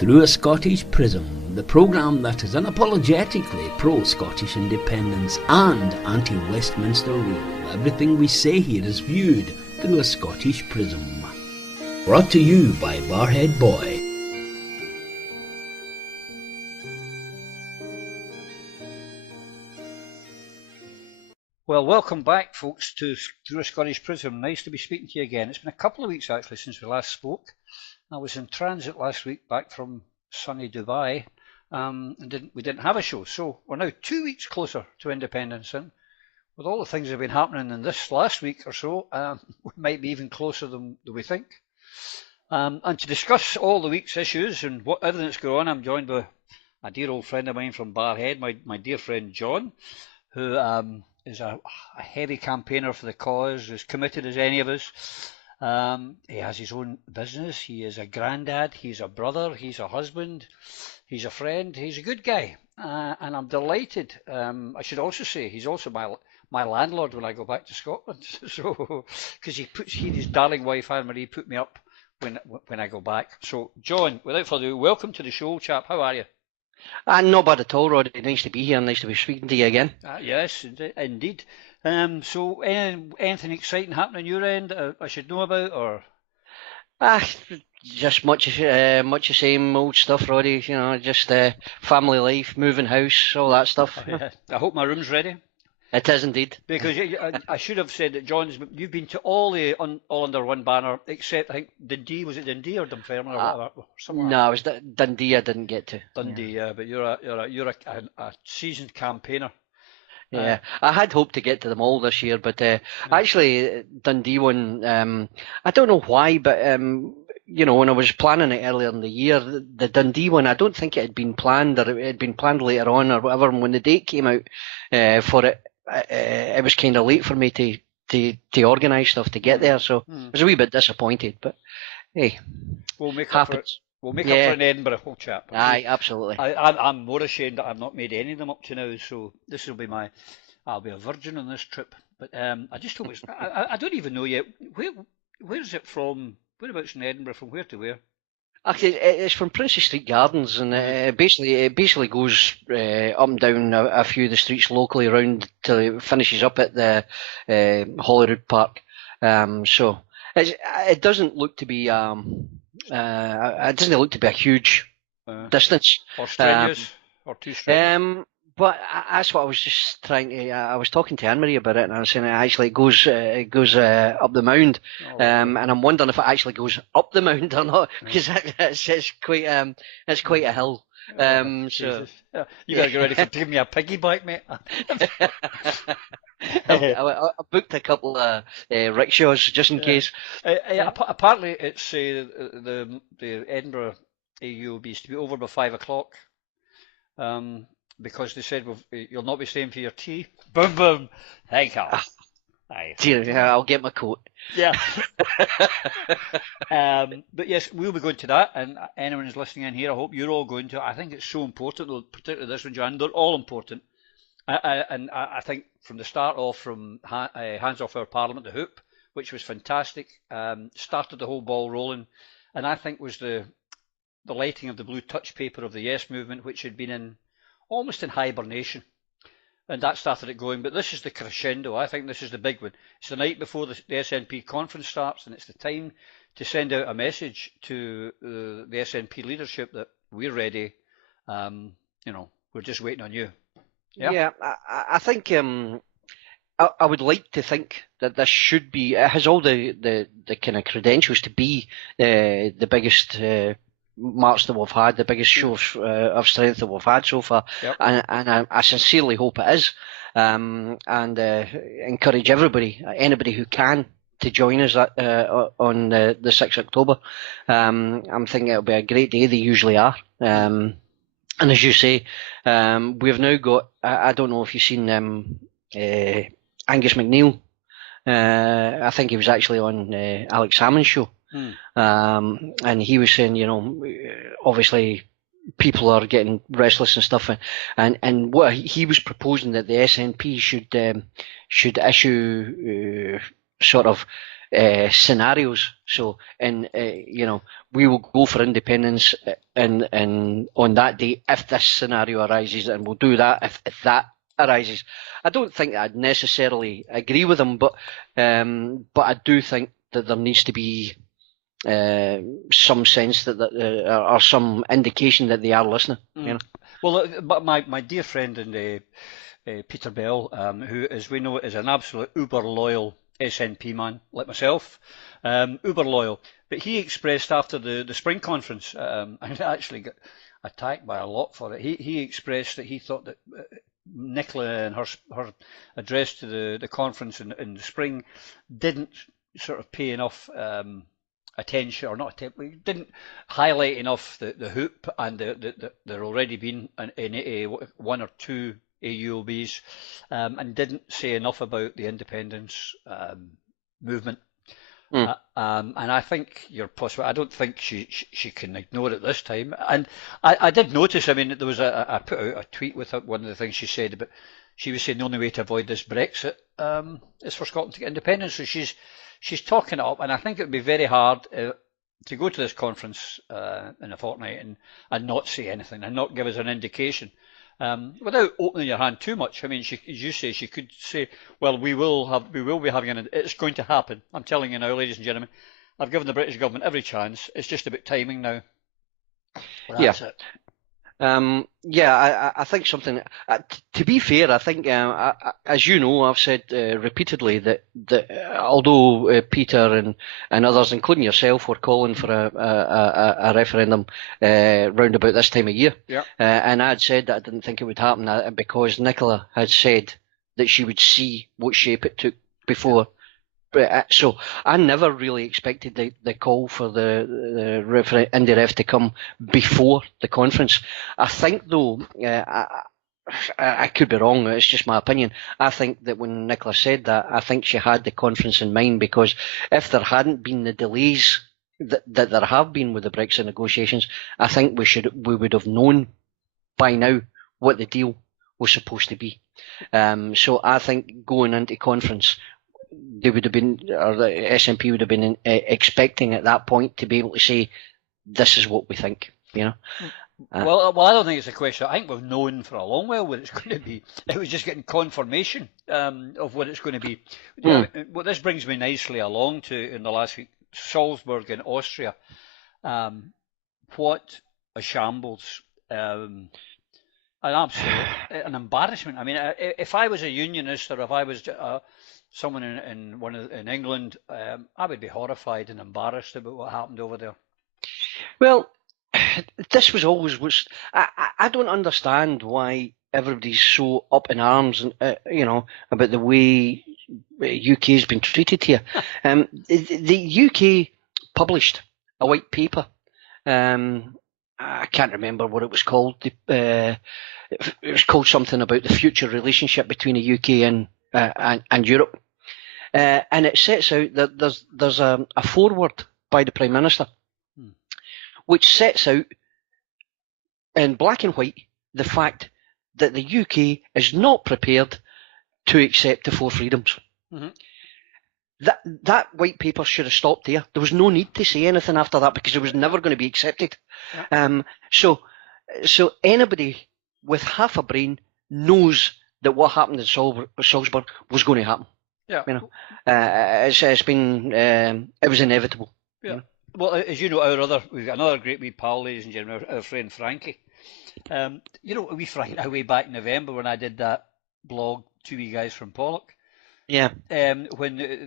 Through a Scottish Prism, the programme that is unapologetically pro-Scottish independence and anti-Westminster rule. Everything we say here is viewed through a Scottish prism. Brought to you by Barrheadboy. Well, welcome back, folks, to Through a Scottish Prism. Nice to be speaking to you again. It's been a couple of weeks, actually, since we last spoke. I was in transit last week back from sunny Dubai, and we didn't have a show. So we're now 2 weeks closer to independence, and with all the things that have been happening in this last week or so, we might be even closer than we think. And to discuss all the week's issues and everything that's going on, I'm joined by a dear old friend of mine from Barrhead, my dear friend John, who is a heavy campaigner for the cause, as committed as any of us. He has his own business. He is a granddad. He's a brother. He's a husband. He's a friend. He's a good guy, and I'm delighted. I should also say he's also my landlord when I go back to Scotland. So, because he and his darling wife Anne Marie put me up when I go back. So, John, without further ado, welcome to the show, chap. How are you? Not bad at all, Roddy. Nice to be here. Nice to be speaking to you again. Yes, indeed. So, anything exciting happening on your end I should know about, or? Just much the same old stuff, Roddy. You know, just family life, moving house, all that stuff. Oh, yeah. I hope my room's ready. It is indeed. Because I should have said that you've been to all under one banner, except I think Dundee. Was it Dundee or Dunfermline or whatever? No, it was Dundee. I didn't get to. Dundee, yeah. But you're a seasoned campaigner. Yeah, I had hoped to get to them all this year, but actually Dundee one, I don't know why, but you know, when I was planning it earlier in the year, the Dundee one, I don't think it had been planned, or it had been planned later on or whatever. And when the date came out for it, it was kind of late for me to organise stuff to get there, so I was a wee bit disappointed. But hey, we'll make up for it. We'll make up for an Edinburgh, old chap. Aye, absolutely. I'm more ashamed that I've not made any of them up to now, so this will be I'll be a virgin on this trip. But I just hope I don't even know yet. Where's it from? Whereabouts in Edinburgh? From where to where? Actually, it's from Princess Street Gardens, and it basically goes up and down a few of the streets locally around till it finishes up at the Holyrood Park. So it doesn't look to be it doesn't look to be a huge distance, or strenuous, or too strenuous. But that's what I was just trying to. I was talking to Anne Marie about it, and I was saying it goes up the mound, and I'm wondering if it actually goes up the mound or not, because it's quite a hill. So you gotta get ready for giving me a piggyback, mate. I booked a couple of rickshaws just in case. Apparently, it's the Edinburgh AU is to be over by 5 o'clock. Because they said you'll not be staying for your tea. Boom, boom. Thank you. Dear, I'll get my coat. Yeah. But yes, we'll be going to that, and anyone who's listening in here, I hope you're all going to. I think it's so important, though, particularly this one, John. They're all important. And I think from the start off, from Hands Off Our Parliament, the Hoop, which was fantastic, started the whole ball rolling, and I think was the lighting of the blue touch paper of the Yes movement, which had been almost in hibernation, and that started it going. But this is the crescendo. I think this is the big one. It's the night before the SNP conference starts, and it's the time to send out a message to the SNP leadership that we're ready. We're just waiting on you. Yeah, I think I would like to think that this should be. It has all the kind of credentials to be the biggest march that we've had, the biggest show of strength that we've had so far. Yep. And I sincerely hope it is, and encourage anybody who can, to join us on the 6th of October. I'm thinking it'll be a great day. They usually are. And as you say, we've now got, I don't know if you've seen Angus MacNeil. I think he was actually on Alex Salmond's show. And he was saying, obviously people are getting restless and stuff, and what he was proposing that the SNP should issue sort of scenarios. So, we will go for independence and on that day if this scenario arises, and we'll do that if that arises. I don't think I'd necessarily agree with them, but I do think that there needs to be some sense that or some indication that they are listening. Well, but my dear friend and Peter Bell, who, as we know, is an absolute uber loyal SNP man like myself, uber loyal. But he expressed after the spring conference, and actually got attacked by a lot for it. He expressed that he thought that Nicola and her address to the conference in the spring didn't sort of pay enough attention, or not attention, didn't highlight enough the hoop and there already been in one or two AUOBs, and didn't say enough about the independence movement. And I think you're possible. I don't think she can ignore it this time. And I did notice. I mean, there was I put out a tweet with her, one of the things she said about. She was saying the only way to avoid this Brexit is for Scotland to get independence. So she's talking it up, and I think it would be very hard to go to this conference in a fortnight and not say anything and not give us an indication. Without opening your hand too much. I mean, as you say, she could say, "Well, we will be having it's going to happen. I'm telling you now, ladies and gentlemen. I've given the British government every chance. It's just about timing now." Well, that's it. I think something. To be fair, I think, as you know, I've said repeatedly that although Peter and others, including yourself, were calling for a referendum round about this time of year, and I'd said that I didn't think it would happen because Nicola had said that she would see what shape it took before. So I never really expected the call for the IndyRef to come before the conference. I think, though, I could be wrong, it's just my opinion. I think that when Nicola said that, I think she had the conference in mind, because if there hadn't been the delays that there have been with the Brexit negotiations, I think we would have known by now what the deal was supposed to be. So I think going into conference, they would have been, or the SNP would have been expecting at that point to be able to say, "This is what we think." Well, I don't think it's a question. I think we've known for a long while what it's going to be. It was just getting confirmation of what it's going to be. Well, this brings me nicely along to, in the last week, Salzburg in Austria. What a shambles! An embarrassment. I mean, if I was a unionist, or if I was someone in England, I would be horrified and embarrassed about what happened over there. Well, this was always I don't understand why everybody's so up in arms, about the way UK has been treated here. The UK published a white paper. I can't remember what it was called. It was called something about the future relationship between the UK and Europe. And it sets out that there's a foreword by the Prime Minister, which sets out in black and white the fact that the UK is not prepared to accept the four freedoms. That white paper should have stopped there. There was no need to say anything after that, because it was never going to be accepted. So anybody with half a brain knows that what happened in Salzburg was going to happen. It's been it was inevitable. Well, as you know, we've got another great wee pal, ladies and gentlemen, our friend Frankie. We Frankie way back in November when I did that blog, Two Wee Guys from Pollock. When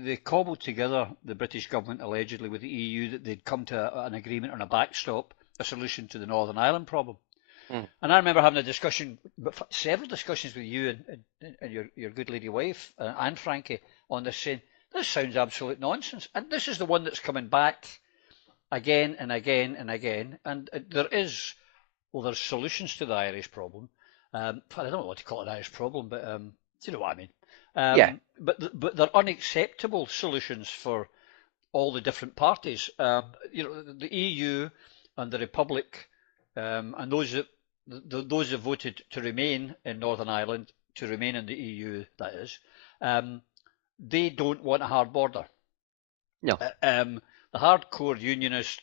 they cobbled together, the British government allegedly with the EU, that they'd come to an agreement on a backstop, a solution to the Northern Ireland problem. And I remember having a discussion, several discussions with you and your good lady wife and Frankie on this, saying, this sounds absolute nonsense. And this is the one that's coming back again and again and again. And there's solutions to the Irish problem. I don't know what to call it, an Irish problem, but you know what I mean. But they're unacceptable solutions for all the different parties. The EU and the Republic, and those that voted to remain in Northern Ireland, to remain in the EU, that is, they don't want a hard border. No. The hardcore unionist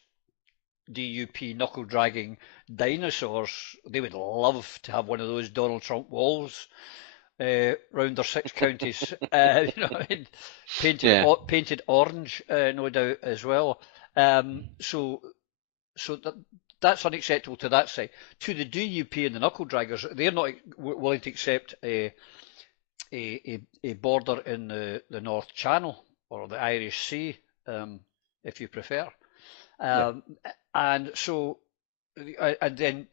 DUP knuckle-dragging dinosaurs, they would love to have one of those Donald Trump walls round their 6 counties, painted orange, no doubt as well. So that's unacceptable to that side. To the DUP and the knuckle draggers, they're not willing to accept a border in the North Channel or the Irish Sea, if you prefer. And so, and then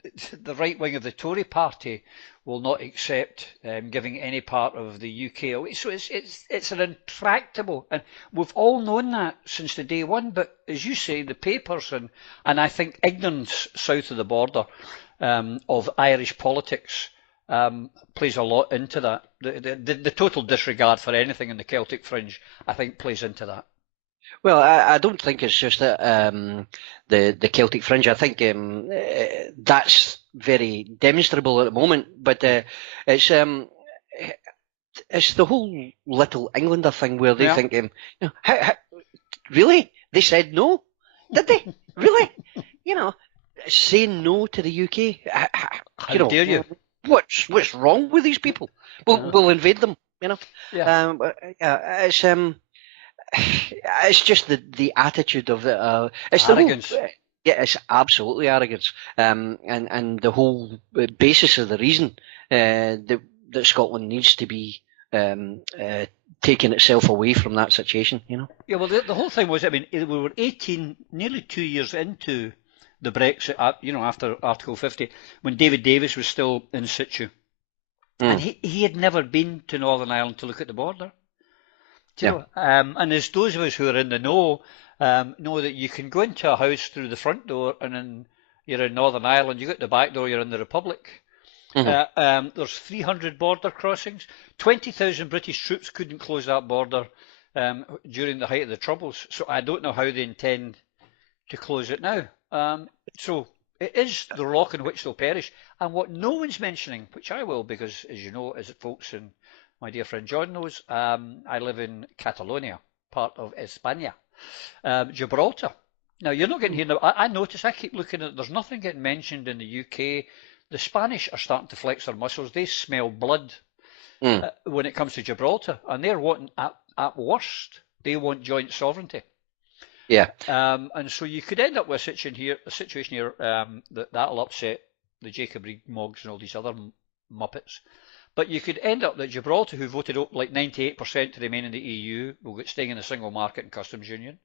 the right wing of the Tory party will not accept giving any part of the UK away. So it's an intractable, and we've all known that since the day one. But as you say, the papers and I think ignorance south of the border of Irish politics plays a lot into that. The total disregard for anything in the Celtic fringe, I think, plays into that. Well, I don't think it's just that the Celtic fringe. I think that's very demonstrable at the moment. But it's the whole Little Englander thing where they think, really? They said no? Did they? Really? Saying no to the UK. How dare you? What's wrong with these people? We'll invade them. It's just the attitude of it's arrogance. It's absolutely arrogance. And the whole basis of the reason that Scotland needs to be taking itself away from that situation, Yeah, well, the whole thing was, we were nearly 2 years into the Brexit, after Article 50, when David Davis was still in situ. And he had never been to Northern Ireland to look at the border. And as those of us who are in the know that you can go into a house through the front door and then you're in Northern Ireland, you go to the back door, you're in the Republic. There's 300 border crossings. 20,000 British troops couldn't close that border during the height of the Troubles. So I don't know how they intend to close it now. So it is the rock in which they'll perish. And what no one's mentioning, which I will, because as you know, as folks and my dear friend John knows, I live in Catalonia, part of España, Gibraltar. Now, you're not getting here now. I notice, I keep looking at, there's nothing getting mentioned in the UK. The Spanish are starting to flex their muscles. They smell blood when it comes to Gibraltar, and they're wanting, at worst, they want joint sovereignty. Yeah. And so you could end up with a situation here that'll upset the Jacob Rees-Moggs and all these other muppets. But you could end up that Gibraltar, who voted like 98% to remain in the EU, will get staying in the single market and customs union.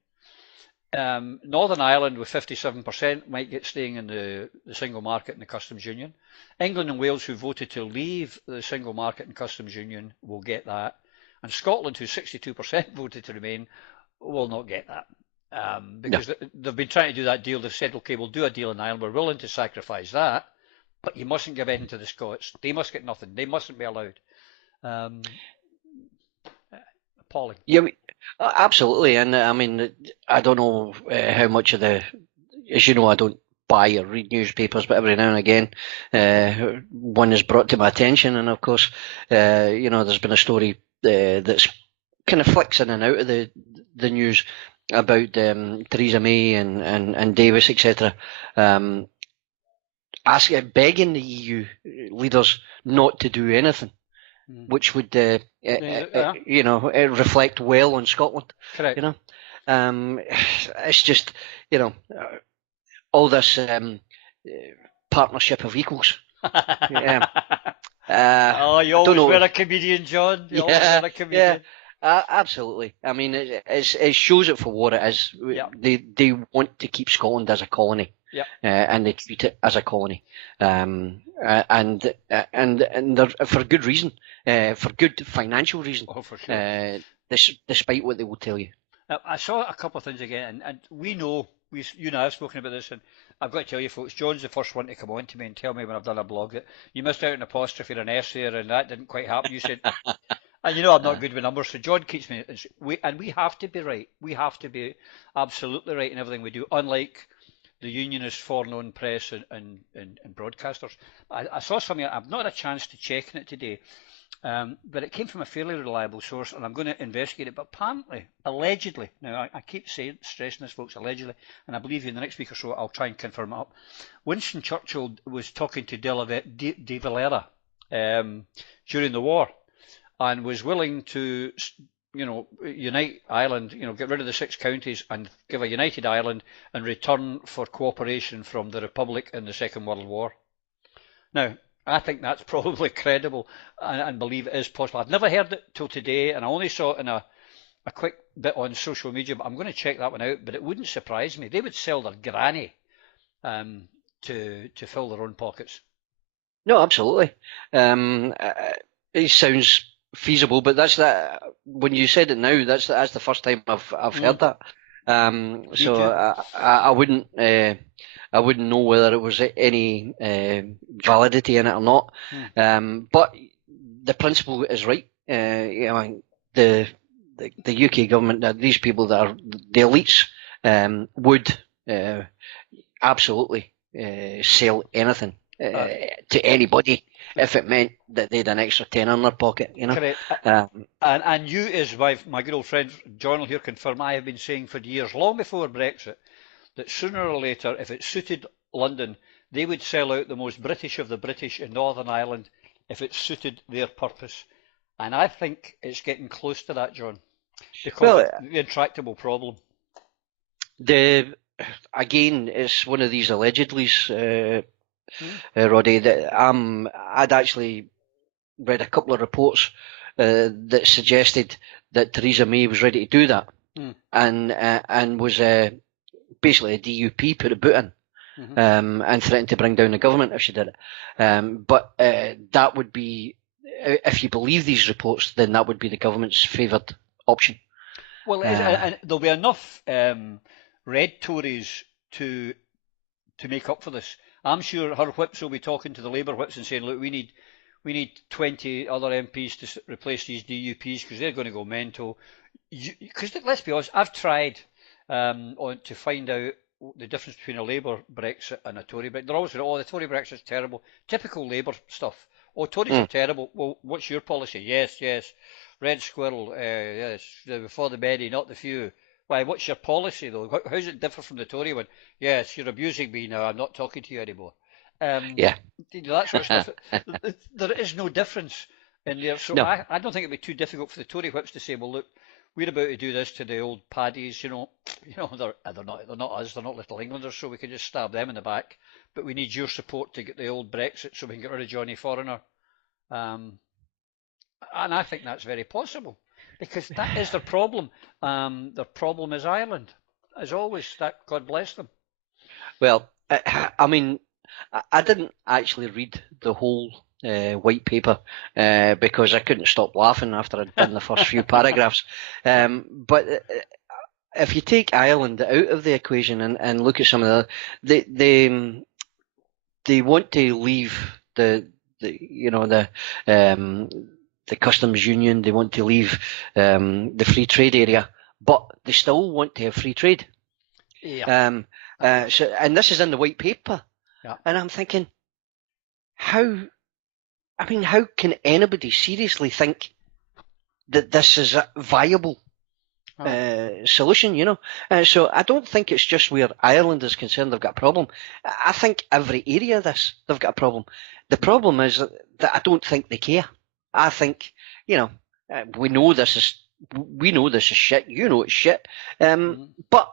Northern Ireland with 57% might get staying in the single market and the customs union. England and Wales, who voted to leave the single market and customs union, will get that. And Scotland, who 62% voted to remain, will not get that. Because they've been trying to do that deal. They've said, okay, we'll do a deal in Ireland. We're willing to sacrifice that. But you mustn't give anything to the Scots. They must get nothing. They mustn't be allowed. Appalling. Yeah, absolutely. And I don't know how much of as you know, I don't buy or read newspapers, but every now and again, one is brought to my attention. And of course, there's been a story that's kind of flicks in and out of the news about Theresa May and Davis, etc. Begging the EU leaders not to do anything, which would reflect well on Scotland. Correct. It's just all this partnership of equals. You always were a comedian, John. You always were a comedian. Absolutely. It shows it for what it is. Yeah. They want to keep Scotland as a colony. Yeah. And they treat it as a colony, and they're, for good reason, for good financial reason. Oh, for sure. Despite what they will tell you. I saw a couple of things again, and we know, you and I have spoken about this, and I've got to tell you folks, John's the first one to come on to me and tell me when I've done a blog that you missed out an apostrophe or an S there, and that didn't quite happen. You said, and I'm not good with numbers, so John keeps me, and we have to be right. We have to be absolutely right in everything we do, unlike the unionist foreknown press and broadcasters. I saw something, I've not had a chance to check on it today, But it came from a fairly reliable source, and I'm going to investigate it. But apparently, allegedly, now I keep stressing this, folks, allegedly, and I believe you in the next week or so I'll try and confirm it up. Winston Churchill was talking to De Valera during the war, and was willing to, unite Ireland, get rid of the 6 counties and give a united Ireland in return for cooperation from the Republic in the Second World War. Now, I think that's probably credible and believe it is possible. I've never heard it till today, and I only saw it in a quick bit on social media, but I'm going to check that one out. But it wouldn't surprise me. They would sell their granny to fill their own pockets. No, absolutely. It sounds feasible, but that's that. When you said it now, that's the first time I've heard that. So I wouldn't know whether it was any validity in it or not. But the principle is right. The UK government, these people that are the elites, would absolutely sell anything to anybody if it meant that they had an extra 10 in their pocket, Correct. And you, as my good old friend John will here confirm, I have been saying for years, long before Brexit, that sooner or later, if it suited London, they would sell out the most British of the British in Northern Ireland if it suited their purpose. And I think it's getting close to that, John, because of the intractable problem. Again, it's one of these allegedlys, Roddy, that I'd actually read a couple of reports that suggested that Theresa May was ready to do that, and was basically a DUP put a boot in, and threatened to bring down the government if she did it. But that would be, if you believe these reports, then that would be the government's favoured option. Well, and there'll be enough red Tories to make up for this. I'm sure her whips will be talking to the Labour whips and saying, look, we need 20 other MPs to replace these DUPs because they're going to go mental. Because let's be honest, I've tried to find out the difference between a Labour Brexit and a Tory Brexit. They're always saying, the Tory Brexit's terrible. Typical Labour stuff. Tories are terrible. Well, what's your policy? Yes. Red squirrel, yes, for the many, not the few. Why, what's your policy, though? How does it differ from the Tory one? Yes, you're abusing me now. I'm not talking to you anymore. That sort of stuff. There is no difference in there. So no. I don't think it'd be too difficult for the Tory whips to say, well, look, we're about to do this to the old paddies, they're not us, they're not Little Englanders, so we can just stab them in the back. But we need your support to get the old Brexit so we can get rid of Johnny Foreigner. And I think that's very possible. Because that is their problem. Their problem is Ireland, as always. God bless them. Well, I mean, I didn't actually read the whole white paper because I couldn't stop laughing after I'd done the first few paragraphs. But if you take Ireland out of the equation and look at some of they want to leave the customs union, they want to leave the free trade area, but they still want to have free trade. Yeah. And this is in the white paper. Yeah. And I'm thinking, how can anybody seriously think that this is a viable solution, So I don't think it's just where Ireland is concerned they've got a problem. I think every area of this, they've got a problem. The problem is that I don't think they care. I think, we know this is shit. It's shit. But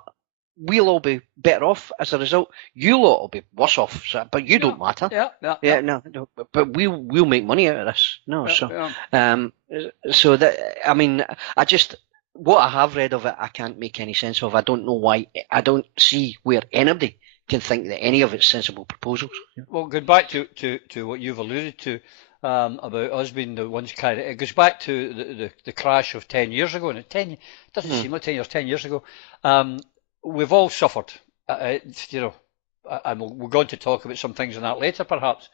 we'll all be better off as a result. You'll all be worse off, but you don't matter. Yeah. No. But we'll make money out of this. No, so that, I mean, what I have read of it, I can't make any sense of. I don't know why. I don't see where anybody can think that any of it's sensible proposals. Well, going back to what you've alluded to. About us being the ones carrying it. It goes back to the crash of 10 years ago, and it doesn't seem like 10 years ago. We've all suffered, and we'll go on to talk about some things on that later, perhaps.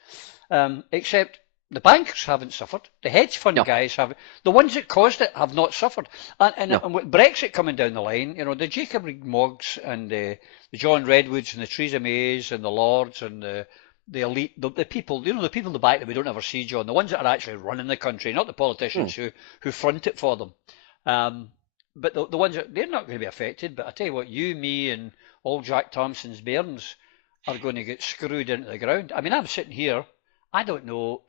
Except the bankers haven't suffered, the hedge fund guys haven't. The ones that caused it have not suffered. And with Brexit coming down the line, the Jacob Rees-Moggs and the John Redwoods and the Theresa Mays and the Lords and the the elite, the people, the people in the back that we don't ever see, John, the ones that are actually running the country, not the politicians who front it for them. But the ones that, they're not going to be affected. But I tell you what, you, me, and all Jack Thompson's bairns are going to get screwed into the ground. I mean, I'm sitting here. I don't know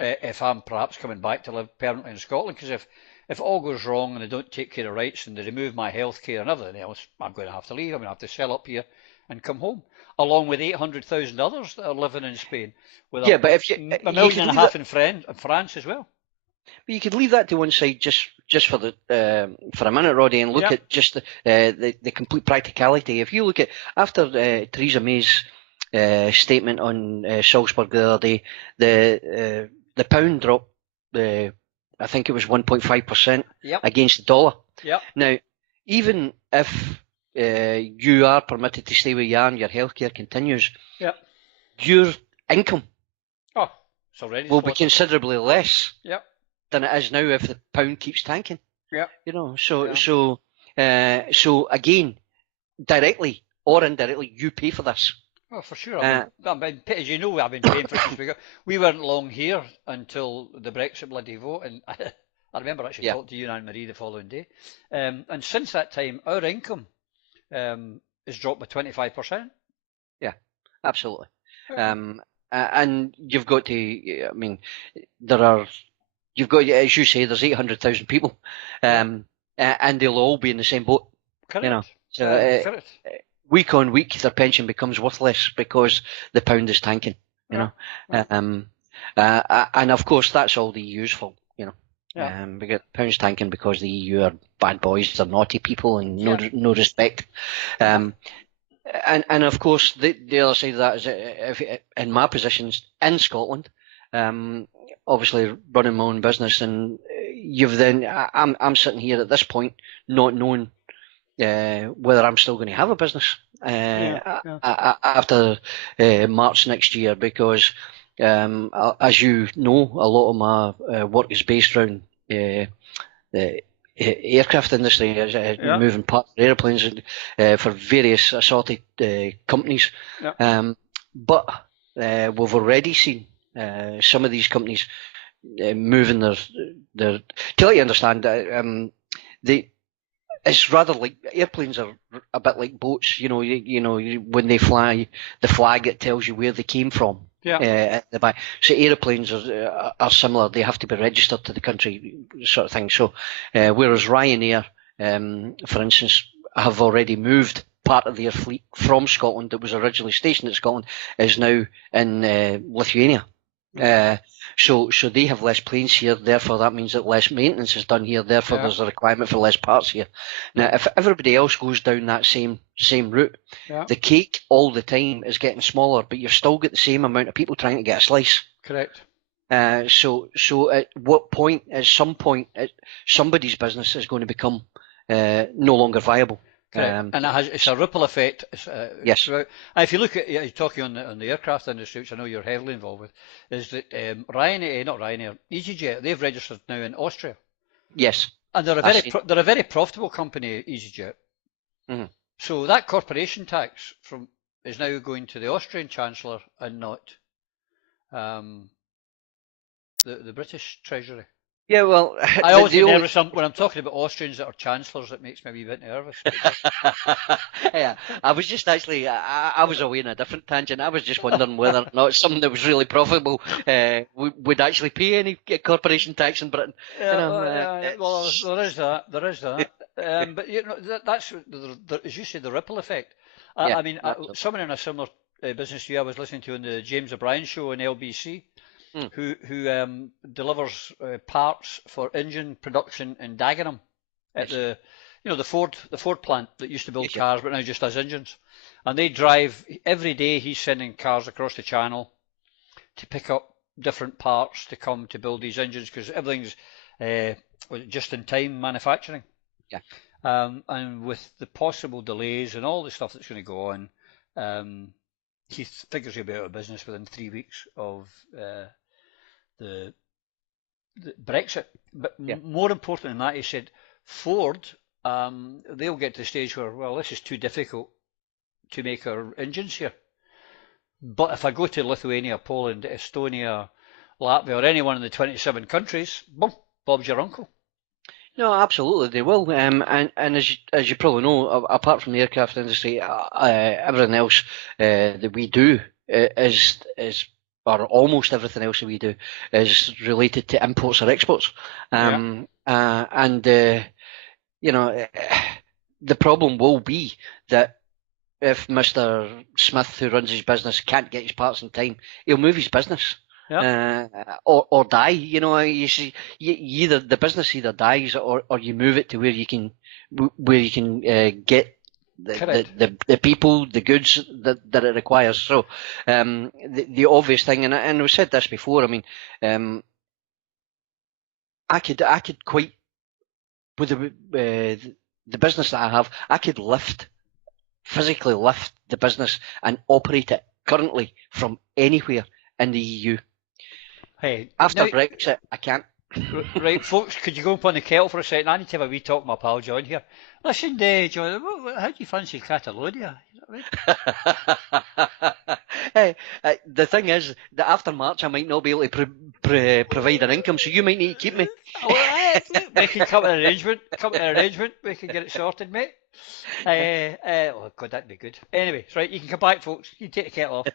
if I'm perhaps coming back to live permanently in Scotland, because if all goes wrong and they don't take care of rights and they remove my health care and everything else, I'm going to have to leave. I'm going to have to sell up here and come home, along with 800,000 others that are living in Spain. With but if a million and a half in France as well. But you could leave that to one side just for a minute, Roddy, and look at just the complete practicality. If you look at after Theresa May's statement on Salzburg the other day, the pound dropped. I think it was 1.5% against the dollar. Yep. Now, even if you are permitted to stay where you are and your healthcare continues, your income will be considerably less than it is now if the pound keeps tanking. You know, so again, directly or indirectly, you pay for this. Oh, for sure. As you know, I've been paying for this. We weren't long here until the Brexit bloody vote, and I remember actually talking to you and Anne-Marie the following day. And since that time, our income has dropped by 25%. Yeah, absolutely. And you've got to, I mean, you've got, as you say, there's 800,000 people, and they'll all be in the same boat. Correct. You know, so week on week, their pension becomes worthless because the pound is tanking. You know, and of course that's all the EU's fault. You know, because the pound's tanking because the EU are bad boys, they're naughty people, and no respect. And of course the other side of that is, if, in my positions in Scotland, obviously running my own business, and I'm sitting here at this point not knowing whether I'm still going to have a business after March next year, because as you know, a lot of my work is based around the aircraft industry, moving parts of airplanes for various assorted companies. But we've already seen some of these companies moving their. To let you understand, it's rather like airplanes are a bit like boats. You know, when they fly, the flag that tells you where they came from. At the back. So airplanes are similar. They have to be registered to the country, sort of thing. So whereas Ryanair, for instance, have already moved part of their fleet from Scotland that was originally stationed at Scotland, is now in Lithuania. So they have less planes here, therefore that means that less maintenance is done here, therefore there's a requirement for less parts here. Now, if everybody else goes down that same route, the cake all the time is getting smaller, but you've still got the same amount of people trying to get a slice. Correct. So at what point, somebody's business is going to become no longer viable. And it's a ripple effect. Yes. If you look at, you're talking on the aircraft industry, which I know you're heavily involved with, is that EasyJet, they've registered now in Austria. Yes. And they're a very profitable company, EasyJet. Mm-hmm. So that corporation tax is now going to the Austrian Chancellor and not the British Treasury. Yeah, well, I always get nervous when I'm talking about Austrians that are chancellors. It makes me a wee bit nervous. Yeah, I was just actually, I was away in a different tangent. I was just wondering whether or not something that was really profitable would actually pay any corporation tax in Britain. Well, there is that. But you know, that's as you say, the ripple effect. I mean, someone in a similar business to you, I was listening to on the James O'Brien show on LBC. Who delivers parts for engine production in Dagenham at the Ford plant that used to build cars but now just does engines, and they drive every day. He's sending cars across the channel to pick up different parts to come to build these engines, because everything's just in time manufacturing. And with the possible delays and all the stuff that's going to go on, he figures he'll be out of business within 3 weeks of the Brexit. But more important than that, he said Ford, they'll get to the stage where, well, this is too difficult to make our engines here. But if I go to Lithuania, Poland, Estonia, Latvia, or any one of the 27 countries, boom, Bob's your uncle. No, absolutely they will. And as you probably know, apart from the aircraft industry, everything else that we do is or almost everything else that we do is related to imports or exports. And you know, the problem will be that if Mr. Smith, who runs his business, can't get his parts in time, he'll move his business. Or die. You know, you see, either the business either dies or you move it to where you can get the people, the goods that it requires. So the obvious thing, and we said this before. I mean, I could quite with the business that I have, I could physically lift the business and operate it currently from anywhere in the EU. Hey, after Brexit, I can't. Right, folks, could you go up on the kettle for a second? I need to have a wee talk with my pal John here. Listen, John, how do you fancy Catalonia? Hey, the thing is that after March I might not be able to provide an income, so you might need to keep me. We can come to an arrangement. We can get it sorted, mate. Oh God, that'd be good. Anyway, right, you can come back, folks. You can take the kettle off.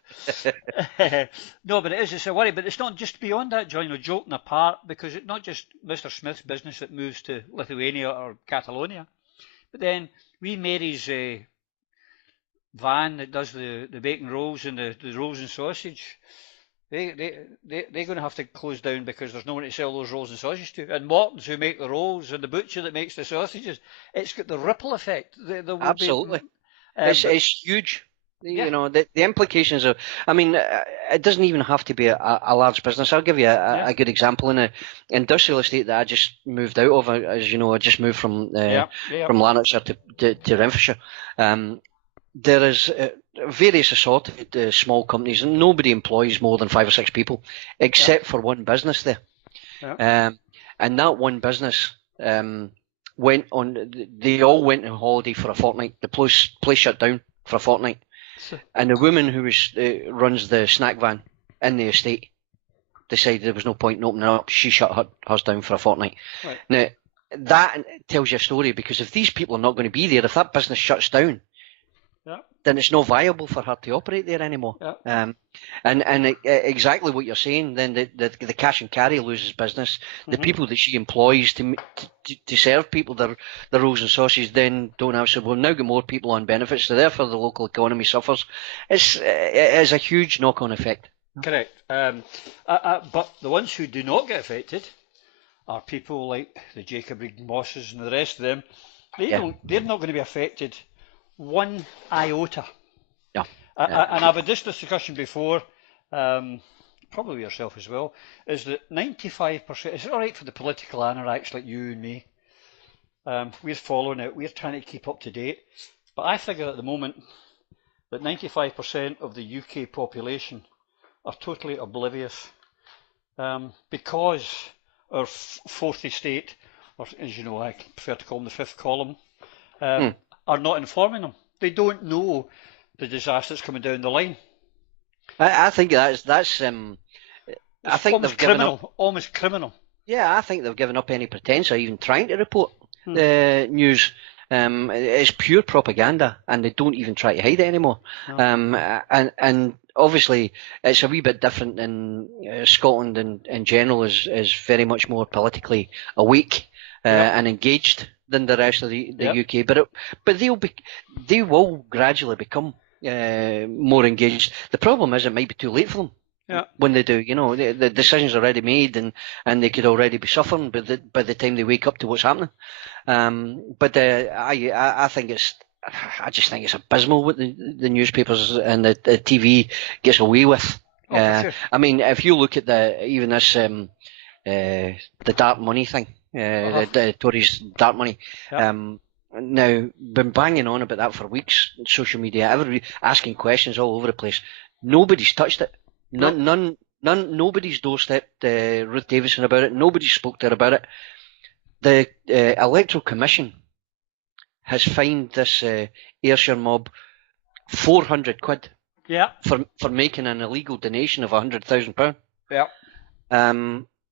No, but it's a worry. But it's not just beyond that, John. Joking apart, because it's not just Mr. Smith's business that moves to Lithuania or Catalonia, but then Mary's van that does the bacon rolls and the rolls and sausage. They're going to have to close down because there's no one to sell those rolls and sausages to. And Morton's, who make the rolls, and the butcher that makes the sausages, it's got the ripple effect. Absolutely. It's huge. Yeah. You know, the implications of, I mean, it doesn't even have to be a large business. I'll give you a good example. In an industrial estate that I just moved out of, as you know, I just moved from Lanarkshire to Renfrewshire. There is various assorted small companies, and nobody employs more than 5 or 6 people, except for one business there. And that one business went on. They all went on holiday for a fortnight. The place shut down for a fortnight, and the woman who runs the snack van in the estate decided there was no point in opening up. She shut hers down for a fortnight. Right. Now that tells you a story, because if these people are not going to be there, if that business shuts down, then it's not viable for her to operate there anymore. And exactly what you're saying, then the cash and carry loses business. The people that she employs to serve people the rolls and sausages then don't have, so we'll now get more people on benefits, so therefore the local economy suffers. It is a huge knock-on effect. Correct. But the ones who do not get affected are people like the Jacob Reed-Mosses and the rest of them. They're not going to be affected one iota. And I've had this discussion before, probably yourself as well, is that 95%, it's all right for the political anoraks like you and me. We're following it, we're trying to keep up to date. But I figure at the moment that 95% of the UK population are totally oblivious, because our fourth estate, or as you know, I prefer to call them the fifth column, are not informing them. They don't know the disaster that's coming down the line. I think that's I think almost they've given up. Almost criminal. Yeah, I think they've given up any pretense of even trying to report the news. It's pure propaganda, and they don't even try to hide it anymore. And obviously, it's a wee bit different in Scotland. In general, is very much more politically awake and engaged than the rest of the UK, but they will gradually become more engaged. The problem is it might be too late for them when they do. You know, the decision's already made, and they could already be suffering by the time they wake up to what's happening. But I think I just think it's abysmal what the newspapers and the TV gets away with. Sure. I mean, if you look at even this the dark money thing. The Tories' dark money. Now, been banging on about that for weeks. Social media, everybody asking questions all over the place. Nobody's touched it. Nobody's doorstepped Ruth Davidson about it. Nobody spoke to her about it. The Electoral Commission has fined this Ayrshire mob £400 Yeah. For making an illegal donation of £100,000. Yeah.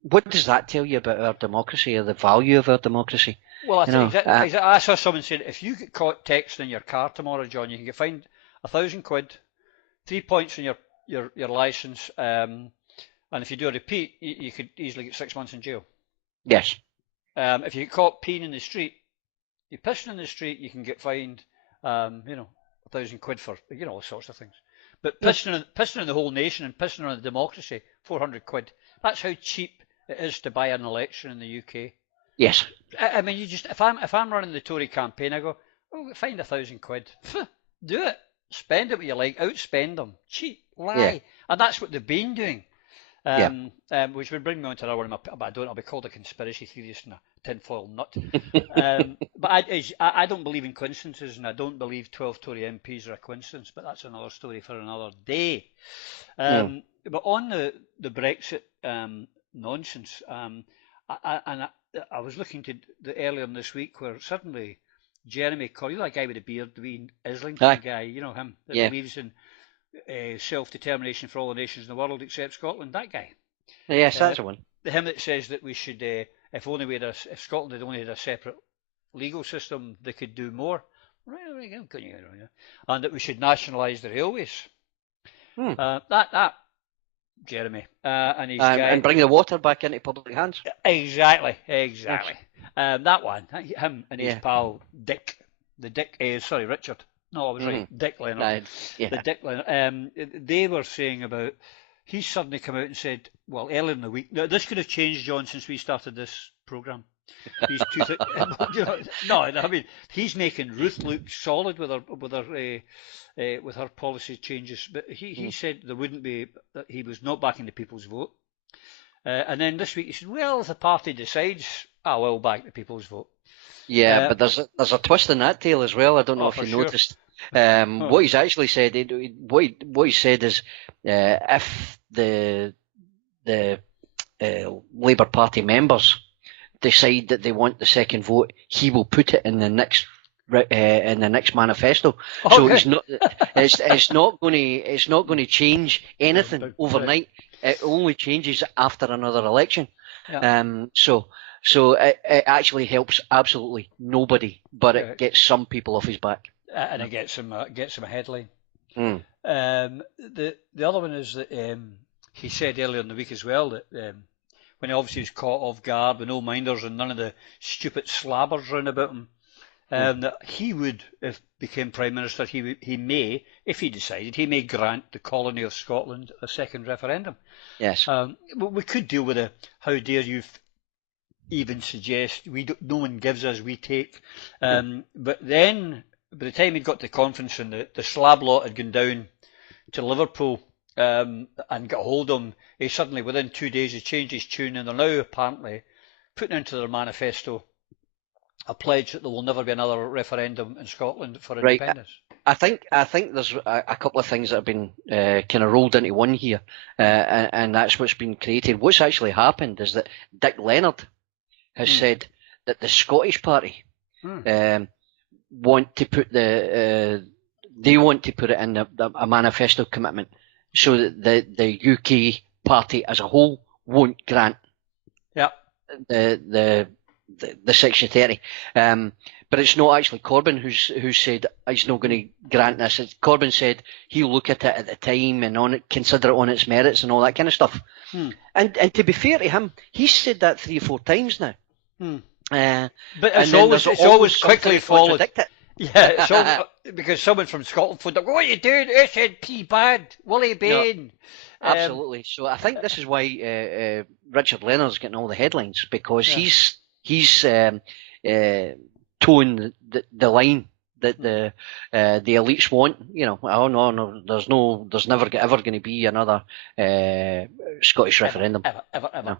What does that tell you about our democracy, or the value of our democracy? Well, I saw someone saying, if you get caught texting in your car tomorrow, John, you can get fined £1,000, 3 points on your licence, and if you do a repeat, you could easily get 6 months in jail. Yes. If you get caught peeing in the street, you're pissing in the street, you can get fined, £1,000 for, all sorts of things. But pissing on the whole nation and pissing on the democracy, £400. That's how cheap it is to buy an election in the UK. Yes. I mean, if I'm running the Tory campaign, I go, find £1,000. Do it. Spend it what you like. Outspend them. Cheap. Lie. Yeah. And that's what they've been doing. Which would bring me on to another one of my, but I'll be called a conspiracy theorist and a tinfoil nut. But I don't believe in coincidences, and I don't believe 12 Tory MPs are a coincidence, but that's another story for another day. But on the Brexit nonsense, I was looking to earlier in this week where suddenly Jeremy Corbyn, that guy with the beard, the wee Islington guy, him, that believes in self-determination for all the nations in the world except Scotland, that guy. Yes, that's the one. Him that says that we should, if Scotland had only had a separate legal system, they could do more. And that we should nationalise the railways. That Jeremy and his guy, and bring the water back into public hands. Exactly. That one, him and his pal Dick, Richard. No, I was right. Dick Leonard. The Dick Leonard. They were saying about, he's suddenly come out and said, well, earlier in the week. Now, this could have changed, John, since we started this programme. No, I mean, he's making Ruth look solid with her policy changes. But he said there wouldn't be, that he was not backing the people's vote. And then this week he said, well, if the party decides, I will back the people's vote. Yeah, but there's a twist in that tale as well. I don't know if you noticed. What he's actually said, what he said is, if the Labour Party members decide that they want the second vote, he will put it in the next manifesto. So it's not going to change anything overnight. It only changes after another election. So it actually helps absolutely nobody, but it gets some people off his back. And it gets him a headline. The other one is that he said earlier in the week as well that when he obviously was caught off guard with no minders and none of the stupid slabbers round about him, that he would, if became Prime Minister, he may, if he decided, he may grant the colony of Scotland a second referendum. Yes. We could deal with a how dare you even suggest, no one gives us, we take. But then, by the time he'd got to conference and the slab lot had gone down to Liverpool and got hold of him, he suddenly, within 2 days, he changed his tune, and they're now apparently putting into their manifesto a pledge that there will never be another referendum in Scotland for independence. I think there's a couple of things that have been kind of rolled into one here, and that's what's been created. What's actually happened is that Dick Leonard has said that the Scottish Party want to put it in a manifesto commitment, so that the UK party as a whole won't grant the Section 30. But it's not actually Corbyn who said he's not going to grant this. Corbyn said he'll look at it at the time and consider it on its merits and all that kind of stuff. And to be fair to him, he's said that 3 or 4 times now. But it's always quickly followed. Yeah, it's all, because someone from Scotland would go, what are you doing? SNP bad, Willie Bain. No, absolutely. So I think this is why Richard Leonard's getting all the headlines, because he's towing the line that the elites want. No, there's never ever going to be another Scottish referendum. Ever.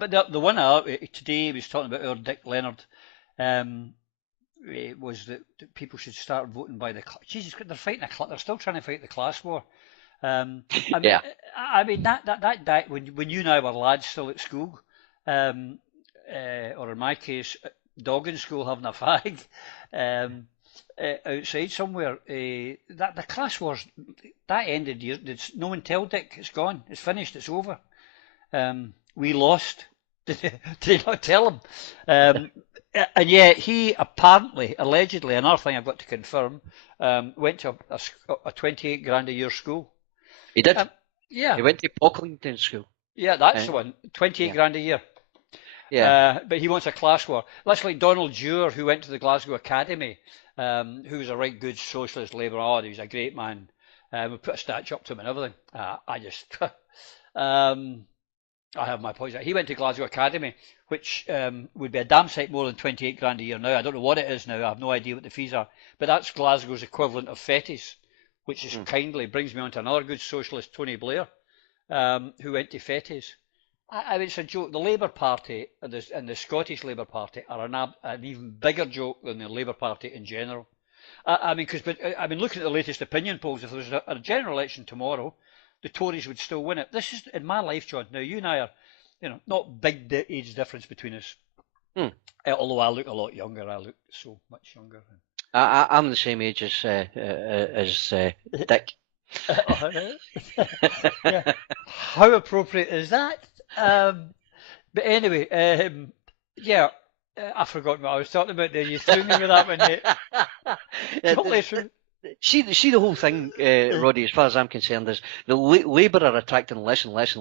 But the one today was talking about our Dick Leonard. Was that people should start voting by the Jesus, they're fighting they're still trying to fight the class war. I mean that when you and I were lads still at school, or in my case, dog in school having a fag. outside somewhere. That the class wars that ended. No one tell Dick. It's gone. It's finished. It's over. We lost. Did they not tell him? And yet he apparently, allegedly, another thing I've got to confirm, went to a 28 grand a year school. He did. Yeah. He went to Pocklington School. Yeah, that's the one. 28 grand a year. Yeah. But he wants a class war. That's like Donald Dewar, who went to the Glasgow Academy, who was a right good socialist Labour. Oh, he was a great man. We put a statue up to him and everything. I just, I have my points. He went to Glasgow Academy, which would be a damn sight more than 28 grand a year now. I don't know what it is now. I have no idea what the fees are. But that's Glasgow's equivalent of Fettes, which is kindly brings me on to another good socialist, Tony Blair, who went to Fettes. I mean, it's a joke. The Labour Party and the Scottish Labour Party are an even bigger joke than the Labour Party in general. I mean, because I've been looking at the latest opinion polls. If there was a general election tomorrow, the Tories would still win it. This is in my life, John. Now, you and I are, not big age difference between us. Although I look a lot younger. I look so much younger. I'm the same age as Dick. Yeah. How appropriate is that? But anyway, I forgot what I was talking about there. You threw me with that one, mate. See the whole thing, Roddy, as far as I'm concerned, is the Labour are attracting less and less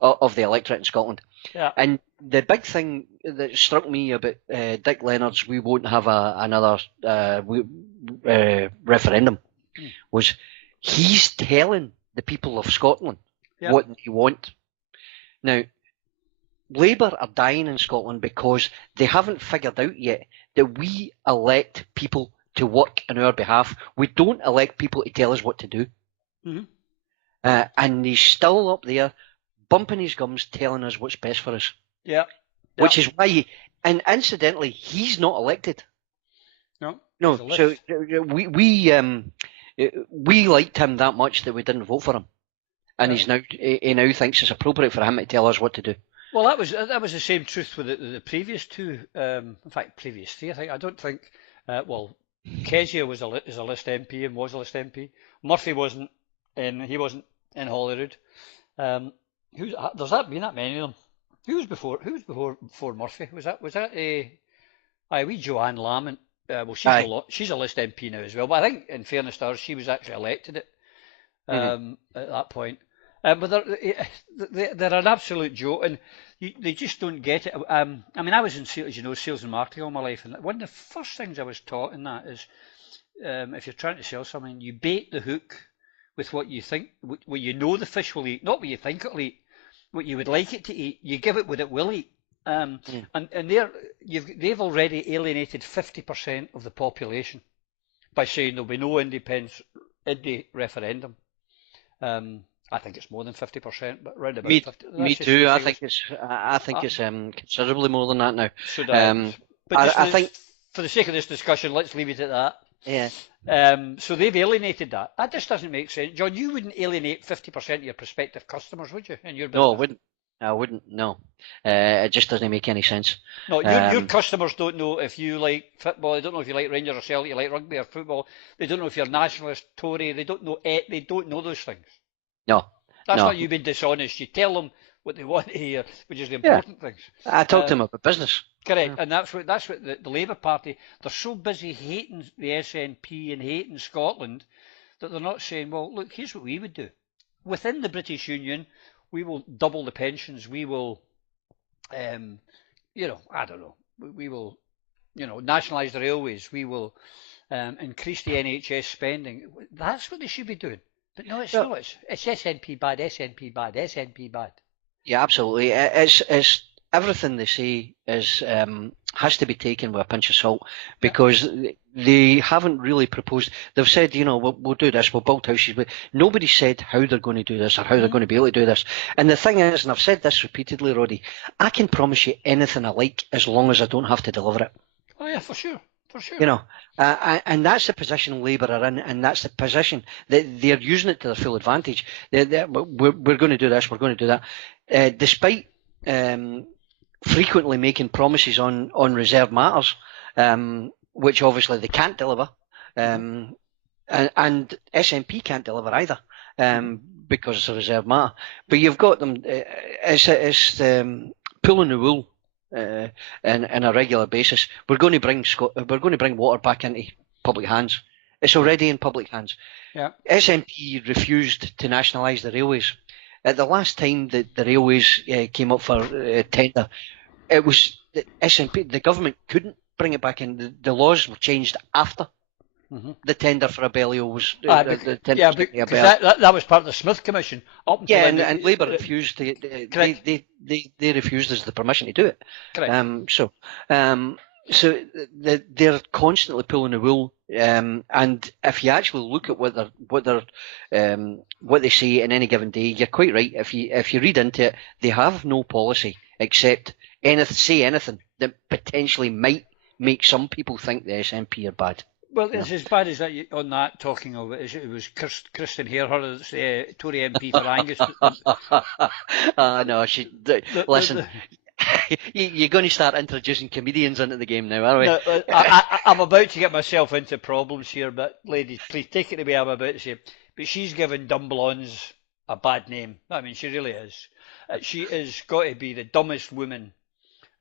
of the electorate in Scotland. Yeah. And the big thing that struck me about Dick Leonard's "we won't have another referendum" was he's telling the people of Scotland what they want. Now, Labour are dying in Scotland because they haven't figured out yet that we elect people to work on our behalf. We don't elect people to tell us what to do. And he's still up there bumping his gums telling us what's best for us. Yeah. Which is why, and incidentally, he's not elected. No. So we liked him that much that we didn't vote for him. And he now thinks it's appropriate for him to tell us what to do. Well, that was the same truth with the previous two. In fact, previous three. I don't think. Kezia is a list MP and was a list MP. Murphy wasn't, and he wasn't in Holyrood. There's been that many of them. Who was before Murphy? Was that we Joanne Lamont? She's a list MP now as well. But I think, in fairness to her, she was actually elected at that point. But they're an absolute joke, and they just don't get it. I mean, I was in sales and marketing all my life, and one of the first things I was taught in that is, if you're trying to sell something, you bait the hook with what you think, what you know the fish will eat, not what you think it'll eat, what you would like it to eat. You give it what it will eat, and they've already alienated 50% of the population by saying there'll be no indie referendum. I think it's more than 50%, but round about 50. Me too. I think it's considerably more than that now. I think for the sake of this discussion, let's leave it at that. Yeah. So they've alienated that. That just doesn't make sense, John. You wouldn't alienate 50% of your prospective customers, would you? In your business? No, I wouldn't. No, it just doesn't make any sense. No, your customers don't know if you like football. They don't know if you like Rangers or Celtic, you like rugby or football. They don't know if you're nationalist, Tory. They don't know. They don't know those things. No. That's not you being dishonest. You tell them what they want to hear, which is the important things. I talk to them about business. Correct, and that's what the Labour Party, they're so busy hating the SNP and hating Scotland that they're not saying, well, look, here's what we would do. Within the British Union, we will double the pensions. We will, I don't know. We will, nationalise the railways. We will increase the NHS spending. That's what they should be doing. But no, it's not. It's SNP bad, SNP bad, SNP bad. Yeah, absolutely. It's everything they say has to be taken with a pinch of salt because they haven't really proposed. They've said, we'll do this, we'll build houses, but nobody said how they're going to do this or how they're going to be able to do this. And the thing is, and I've said this repeatedly, Roddy, I can promise you anything I like as long as I don't have to deliver it. Oh yeah, for sure. For sure. And that's the position Labour are in, and that's the position that they're using it to their full advantage. We're going to do this, we're going to do that, despite frequently making promises on reserved matters. which obviously they can't deliver, and SNP can't deliver either, because it's a reserved matter. But you've got them. It's pulling the wool in a regular basis. We're going to bring water back into public hands. It's already in public hands. Yeah. SNP refused to nationalise the railways. At the last time that the railways came up for tender, it was the SNP. The government couldn't bring it back in. The laws were changed after the tender for Abellio was. That was part of the Smith Commission. And Labour refused to. They refused us the permission to do it. Correct. So they're constantly pulling the wool, and if you actually look at what they say in any given day, you're quite right. If you read into it, they have no policy except say anything that potentially might make some people think the SNP are bad. Well, it's as bad as that. On that, talking of it, it was Kristen Hare, Tory MP for Angus. No, listen. You're going to start introducing comedians into the game now, are we? No, I'm about to get myself into problems here, but ladies, please take it away. I'm about to say, but she's given dumb blondes a bad name. I mean, she really is. She has got to be the dumbest woman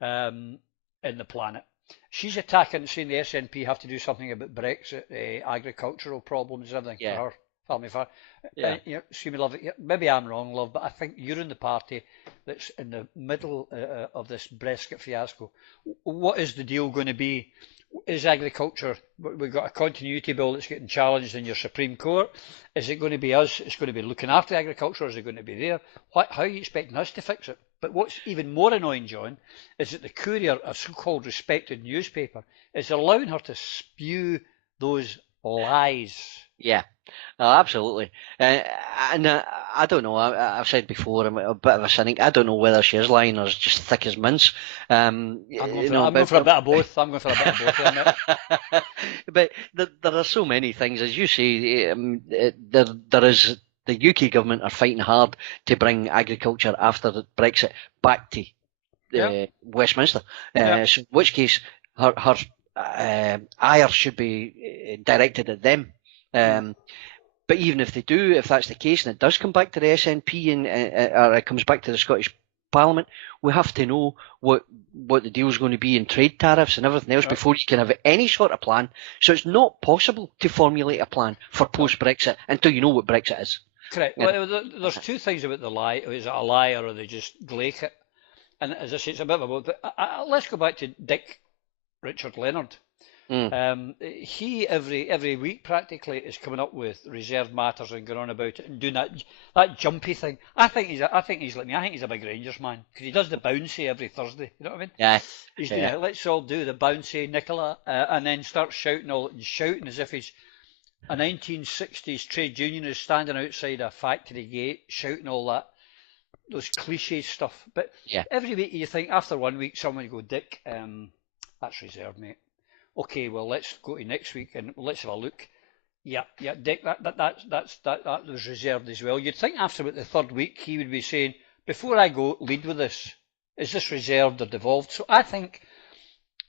in the planet. She's attacking, saying the SNP have to do something about Brexit, agricultural problems, and everything for her. Family far. Excuse me, love. Maybe I'm wrong, love, but I think you're in the party that's in the middle of this Brexit fiasco. What is the deal going to be? Is agriculture? We've got a continuity bill that's getting challenged in your Supreme Court. Is it going to be us? It's going to be looking after agriculture. Or is it going to be there? How are you expecting us to fix it? But what's even more annoying, John, is that the Courier, a so-called respected newspaper, is allowing her to spew those lies. Yeah, absolutely. And I don't know. I've said before, I'm a bit of a cynic. I don't know whether she is lying or is just thick as mince. I'm going for a bit of both. But there are so many things, as you say. There is the UK government are fighting hard to bring agriculture after the Brexit back to Westminster. So in which case, her ire should be directed at them. But even if they do, if that's the case, and it does come back to the SNP or it comes back to the Scottish Parliament, we have to know what the deal is going to be in trade tariffs and everything else before you can have any sort of plan. So it's not possible to formulate a plan for post-Brexit until you know what Brexit is. Correct. Well, there's two things about the lie. Is it a lie or they just glake it? And as I say, it's a bit of a both. But let's go back to Dick Richard Leonard. He every week practically is coming up with reserved matters and going on about it and doing that jumpy thing. I think he's like me. I think he's a big Rangers man because he does the bouncy every Thursday. You know what I mean? Yeah. He's doing it. Let's all do the bouncy, Nicola, and then start shouting as if he's a 1960s trade unionist standing outside a factory gate shouting all that. Those cliche stuff. But every week you think after 1 week someone will go, Dick, that's reserved, mate. Okay, well, let's go to next week and let's have a look. Yeah, Dick, that was reserved as well. You'd think after about the third week he would be saying, before I go, lead with this. Is this reserved or devolved? So I think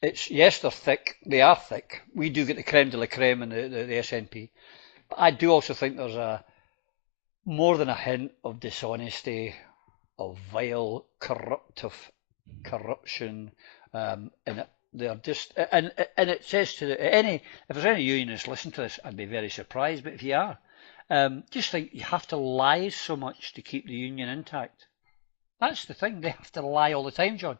it's, yes, they're thick. They are thick. We do get the creme de la creme in the SNP. But I do also think there's more than a hint of dishonesty, of vile, corruption in it. They are just, and it says to if there's any unionists listen to this, I'd be very surprised. But if you are, just think you have to lie so much to keep the union intact. That's the thing; they have to lie all the time, John.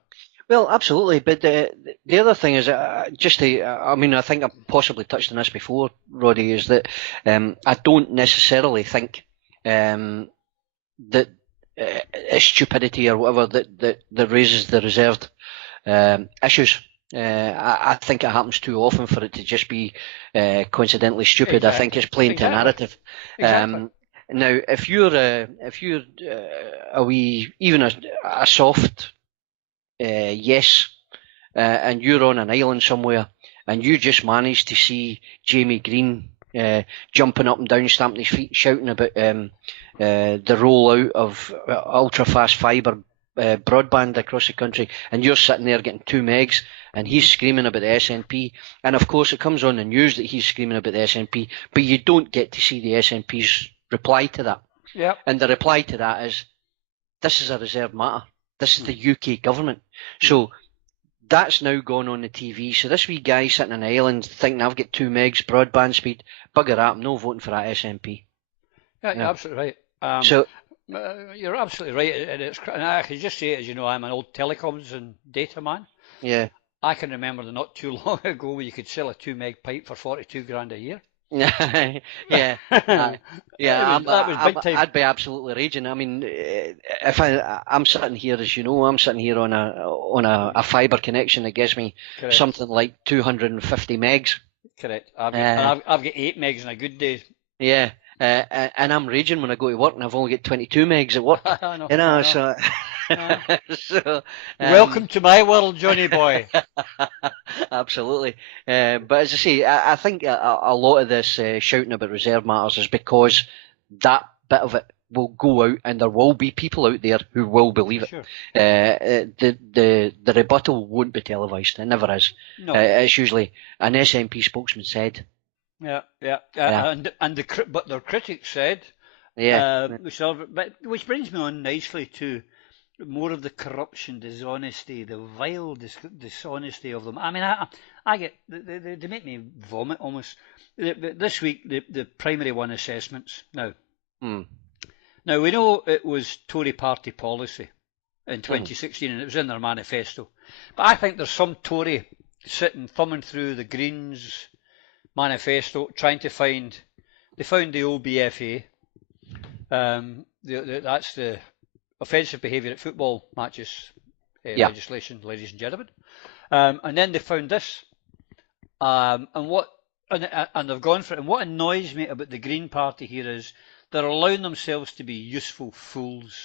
Well, absolutely. But the other thing is, I think I've possibly touched on this before, Roddy, is that I don't necessarily think that it's stupidity or whatever that raises the reserved issues. I think it happens too often for it to just be coincidentally stupid. Exactly. I think it's playing to a narrative. Exactly. Now, if you're a wee, even a soft yes, and you're on an island somewhere, and you just manage to see Jamie Green jumping up and down, stamping his feet, shouting about the rollout of ultra-fast fibre broadband across the country, and you're sitting there getting 2 megs, and he's screaming about the SNP, and of course it comes on the news that he's screaming about the SNP, but you don't get to see the SNP's reply to that. Yep. And the reply to that is, this is a reserved matter. This is the UK government. So that's now gone on the TV. So this wee guy sitting on an island thinking I've got 2 megs broadband speed, bugger that, I'm no voting for that SNP. Yeah, you're absolutely right. So you're absolutely right, and I can just say it, as you know, I'm an old telecoms and data man. yeah. I can remember not too long ago where you could sell a 2 meg pipe for 42 grand a year. yeah, yeah, that was big time. I'd be absolutely raging. I mean, if I'm sitting here, as you know, I'm sitting here on a fibre connection that gives me something like 250 megs. Correct. I've got 8 megs on a good day. Yeah, and I'm raging when I go to work, and I've only got 22 megs at work. I know, you know, I know. so. So, welcome to my world, Johnny boy. Absolutely. But as I say, I think a lot of this shouting about reserve matters is because that bit of it will go out, and there will be people out there who will believe it. Sure. The rebuttal won't be televised. It never is. No. It's usually an SNP spokesman said. Yeah. But their critics said. Yeah. Which brings me on nicely to more of the corruption, dishonesty, the vile dishonesty of them. I mean, I get they make me vomit almost. This week, the primary one assessments. Now we know it was Tory party policy in 2016, and it was in their manifesto. But I think there's some Tory sitting thumbing through the Greens manifesto, trying to find. They found the OBFA. That's the offensive behaviour at football matches legislation, ladies and gentlemen. And then they found this, and they've gone for it. And what annoys me about the Green Party here is they're allowing themselves to be useful fools.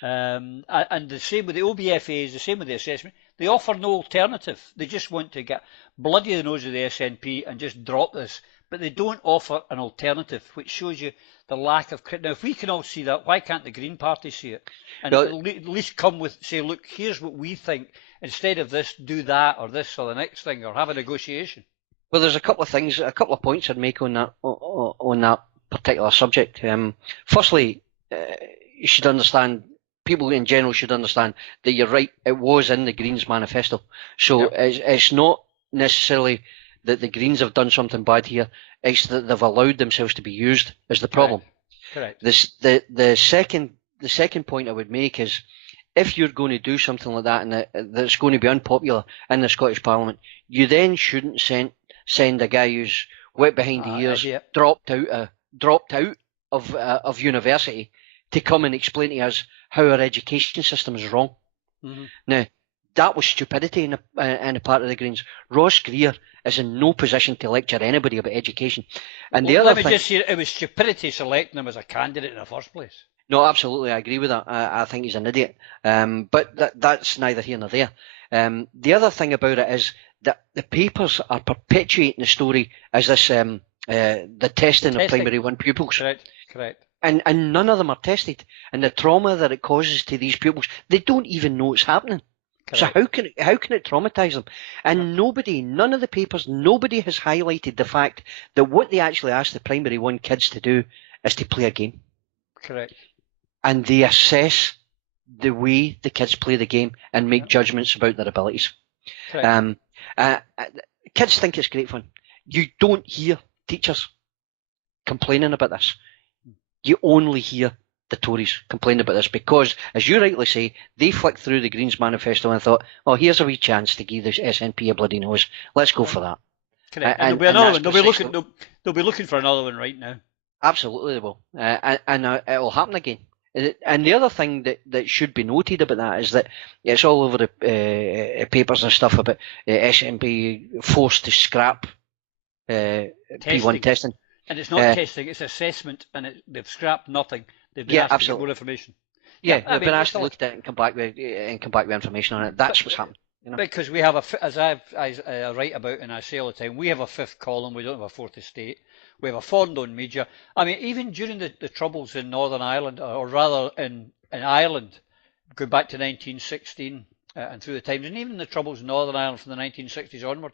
And the same with the OBFAs, the same with the assessment. They offer no alternative. They just want to get bloody the nose of the SNP and just drop this. But they don't offer an alternative, which shows you the lack of criticism. Now, if we can all see that, why can't the Green Party see it? And at least come with, say, look, here's what we think. Instead of this, do that, or this, or the next thing, or have a negotiation. Well, there's a couple of points I'd make on that particular subject. Firstly, you should understand, people in general should understand that you're right, it was in the Greens manifesto. So it's not necessarily that the Greens have done something bad here, it's that they've allowed themselves to be used is the problem. Correct. The second point I would make is, if you're going to do something like that and that's going to be unpopular in the Scottish Parliament, you then shouldn't send a guy who's wet behind the ears, dropped out of university, to come and explain to us how our education system is wrong. Mm-hmm. Now, that was stupidity in the part of the Greens. Ross Greer is in no position to lecture anybody about education. And let me just say, it was stupidity selecting him as a candidate in the first place. No, absolutely, I agree with that. I think he's an idiot. But that's neither here nor there. The other thing about it is that the papers are perpetuating the story as this the testing of primary one pupils. Correct. And none of them are tested. And the trauma that it causes to these pupils, they don't even know it's happening. Correct. So how can it traumatise them? And none of the papers, nobody has highlighted the fact that what they actually ask the primary one kids to do is to play a game. Correct. And they assess the way the kids play the game and make judgments about their abilities. Correct. Kids think it's great fun. You don't hear teachers complaining about this. You only hear the Tories complain about this because, as you rightly say, they flicked through the Greens manifesto and thought, oh, here's a wee chance to give the SNP a bloody nose. Let's go for that. Correct. And there'll be another one. They'll be looking for another one right now. Absolutely they will. And it'll happen again. And the other thing that should be noted about that is that it's all over the papers and stuff about SNP forced to scrap P1 testing. And it's not testing, it's assessment, and they've scrapped nothing. They've been asked to get more information. Yeah, they've been asked to look at it and come back with information on it. That's what's happened. You know? Because we have as I write about and I say all the time, we have a fifth column. We don't have a fourth estate. We have a foreign-owned media. I mean, even during the troubles in Northern Ireland, or rather in Ireland, going back to 1916 and through the times, and even the troubles in Northern Ireland from the 1960s onward,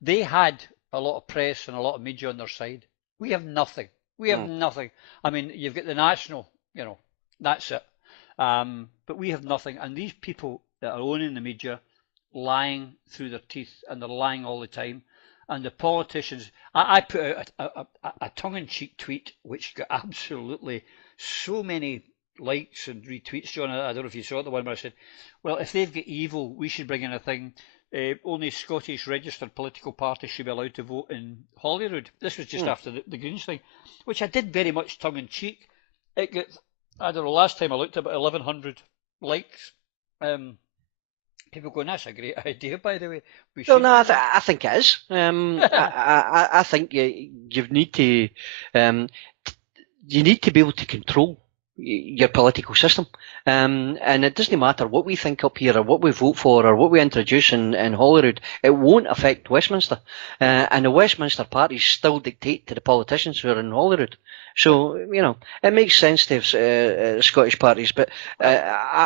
they had a lot of press and a lot of media on their side. We have nothing. We have nothing. I mean, you've got the National, that's it. But we have nothing. And these people that are owning the media, lying through their teeth, and they're lying all the time. And the politicians, I put out a tongue-in-cheek tweet which got absolutely so many likes and retweets, John. I don't know if you saw the one where I said, well, if they've got evil, we should bring in a thing. Only Scottish registered political parties should be allowed to vote in Holyrood. This was just after the Greens thing, which I did very much tongue-in-cheek. It got, I don't know, last time I looked at about 1,100 likes. People going, that's a great idea, by the way. Well, no, I think it is. I think you need to be able to control your political system, and it doesn't matter what we think up here or what we vote for or what we introduce in Holyrood. It won't affect Westminster, and the Westminster parties still dictate to the politicians who are in Holyrood. So it makes sense to have Scottish parties, but they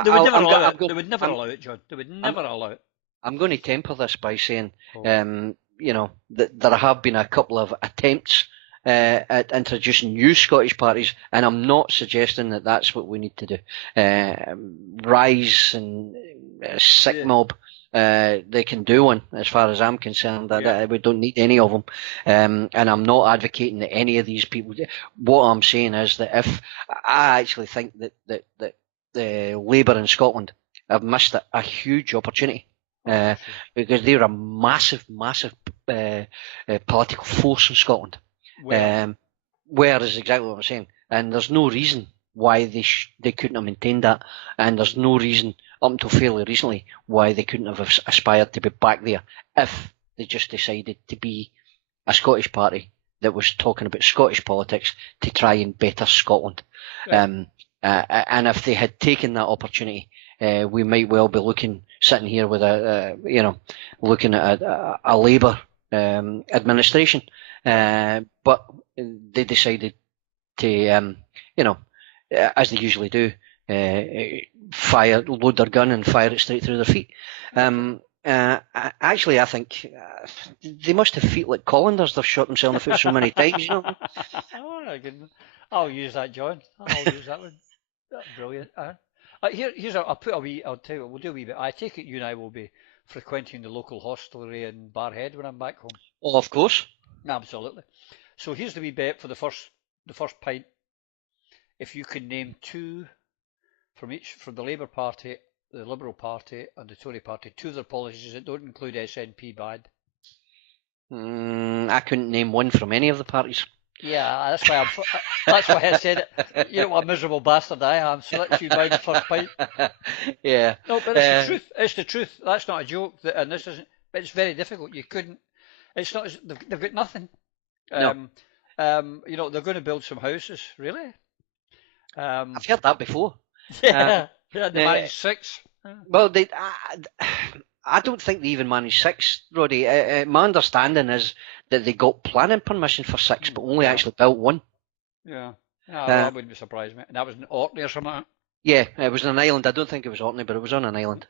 would never allow it. They would never allow it, John. They would never allow it. I'm going to temper this by saying, that there have been a couple of attempts at introducing new Scottish parties, and I'm not suggesting that that's what we need to do. Rise and Sick Mob, they can do one, as far as I'm concerned. We don't need any of them, and I'm not advocating that any of these people. What I'm saying is that if I actually think that the Labour in Scotland have missed a huge opportunity. Because they're a massive political force in Scotland. Where is exactly what I'm saying, and there's no reason why they couldn't have maintained that, and there's no reason up until fairly recently why they couldn't have aspired to be back there if they just decided to be a Scottish party that was talking about Scottish politics to try and better Scotland. And if they had taken that opportunity, we might well be sitting here with looking at a Labour administration. But they decided to, as they usually do, load their gun and fire it straight through their feet. Actually, I think they must have feet like colanders. They've shot themselves in the foot so many times. Oh my goodness! I'll use that, John. I'll use that one. That's brilliant. I'll tell you what, we'll do a wee bit. I take it you and I will be frequenting the local hostelry in Barrhead when I'm back home. Oh, of course. Absolutely. So here's the wee bet for the first pint. If you can name two from the Labour Party, the Liberal Party, and the Tory Party, two of their policies that don't include SNP bad. I couldn't name one from any of the parties. Yeah, that's why I said it. You know what a miserable bastard I am. So that's you buying the first pint. Yeah. No, but it's the truth. It's the truth. That's not a joke. And this isn't. But it's very difficult. You couldn't. It's not. They've got nothing. No. They're going to build some houses. Really? I've heard that before. Yeah. They managed 6. Well, I don't think they even managed 6, Roddy. My understanding is that they got planning permission for 6, but only actually built 1. Yeah. That wouldn't be surprising me. And that was in Orkney or something. Yeah, it was on an island. I don't think it was Orkney, but it was on an island.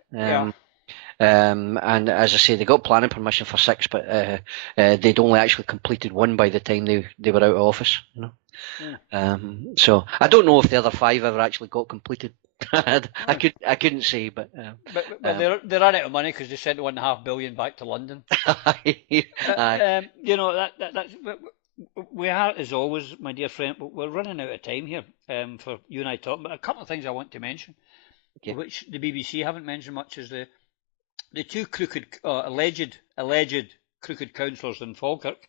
And as I say, they got planning permission for 6, but they'd only actually completed 1 by the time they were out of office. So I don't know if the other 5 ever actually got completed. I couldn't say, but they ran out of money because they sent $1.5 billion back to London. We are, as always, my dear friend, but we're running out of time here for you and I talking. But a couple of things I want to mention, which the BBC haven't mentioned much, is the 2 crooked, alleged crooked councillors in Falkirk.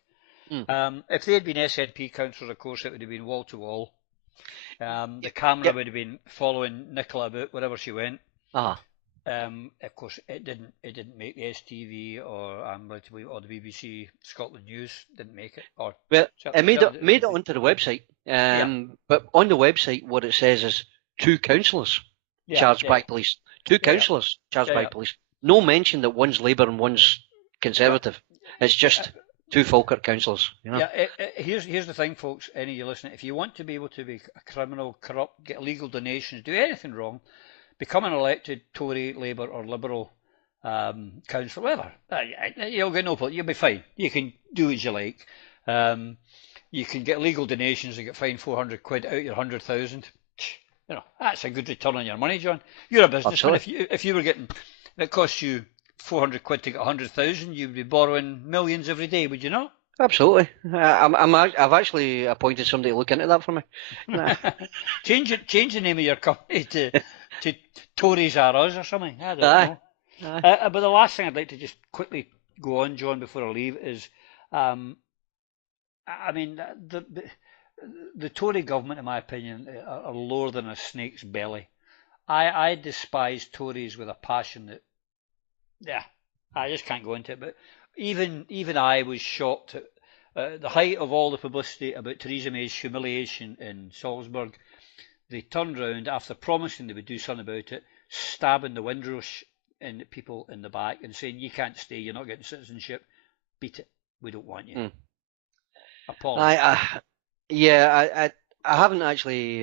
If they had been SNP councillors, of course, it would have been wall to wall. The camera would have been following Nicola about wherever she went. Of course, it didn't make the STV or the BBC Scotland News didn't make it. It made it onto the website. But on the website, what it says is 2 councillors charged by police. 2 councillors charged by police. No mention that one's Labour and one's Conservative. It's just 2 Falkirk councillors. Here's the thing, folks. Any of you listening, if you want to be able to be a criminal, corrupt, get illegal donations, do anything wrong, become an elected Tory, Labour or Liberal councillor, whatever. You'll get no problem. You'll be fine. You can do as you like. You can get legal donations and get fined 400 quid out of your 100,000. That's a good return on your money, John. You're a businessman. If you were getting, it costs you 400 quid to get 100,000, you'd be borrowing millions every day, would you not? Absolutely. I've actually appointed somebody to look into that for me. Change the name of your company to Tories Are Us or something. I don't know. But the last thing I'd like to just quickly go on, John, before I leave is, I mean, the Tory government, in my opinion, are lower than a snake's belly. I despise Tories with a passion that, I just can't go into it. But even I was shocked at the height of all the publicity about Theresa May's humiliation in Salzburg. They turned round after promising they would do something about it, stabbing the Windrush in people in the back and saying, "You can't stay. You're not getting citizenship. Beat it. We don't want you." Appalling. I haven't actually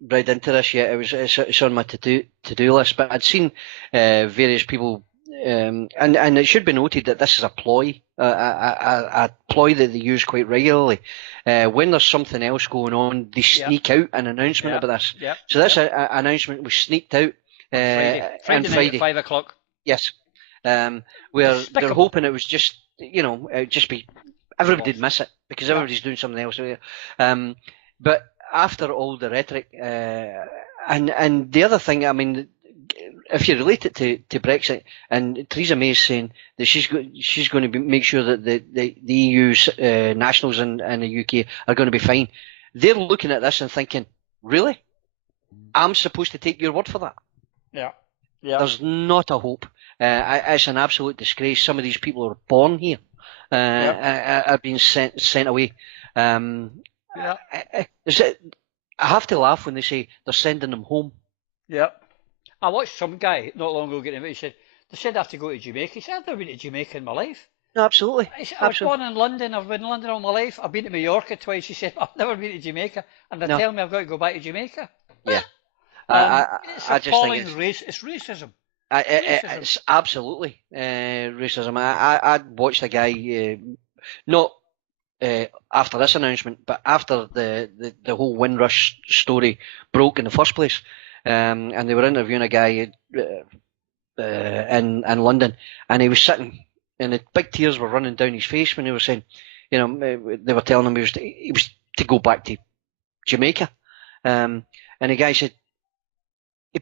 read into this yet. It's on my to-do list, but I'd seen various people, and it should be noted that this is a ploy that they use quite regularly. When there's something else going on, they sneak out an announcement about this. So this announcement was sneaked out Friday night at 5 o'clock. Yes, where they're hoping it was just, it'd just be, everybody'd miss it because everybody's doing something else. But after all the rhetoric, and the other thing, I mean, if you relate it to Brexit, and Theresa May is saying that she's going to make sure that the EU nationals in the UK are going to be fine. They're looking at this and thinking, really? I'm supposed to take your word for that? Yeah. There's not a hope. It's an absolute disgrace. Some of these people are born here, are being sent away. I have to laugh when they say they're sending them home. Yeah. I watched some guy not long ago getting invited. He said, they said I have to go to Jamaica. He said, I've never been to Jamaica in my life. No, absolutely. I was born in London. I've been in London all my life. I've been to Mallorca twice. He said, I've never been to Jamaica. And they're telling me I've got to go back to Jamaica. Yeah. It's appalling. It's racism. It's absolutely racism. I watched a guy, not after this announcement, but after the whole Windrush story broke in the first place, and they were interviewing a guy in London, and he was sitting, and the big tears were running down his face when they were saying, they were telling him he was to go back to Jamaica, and the guy said,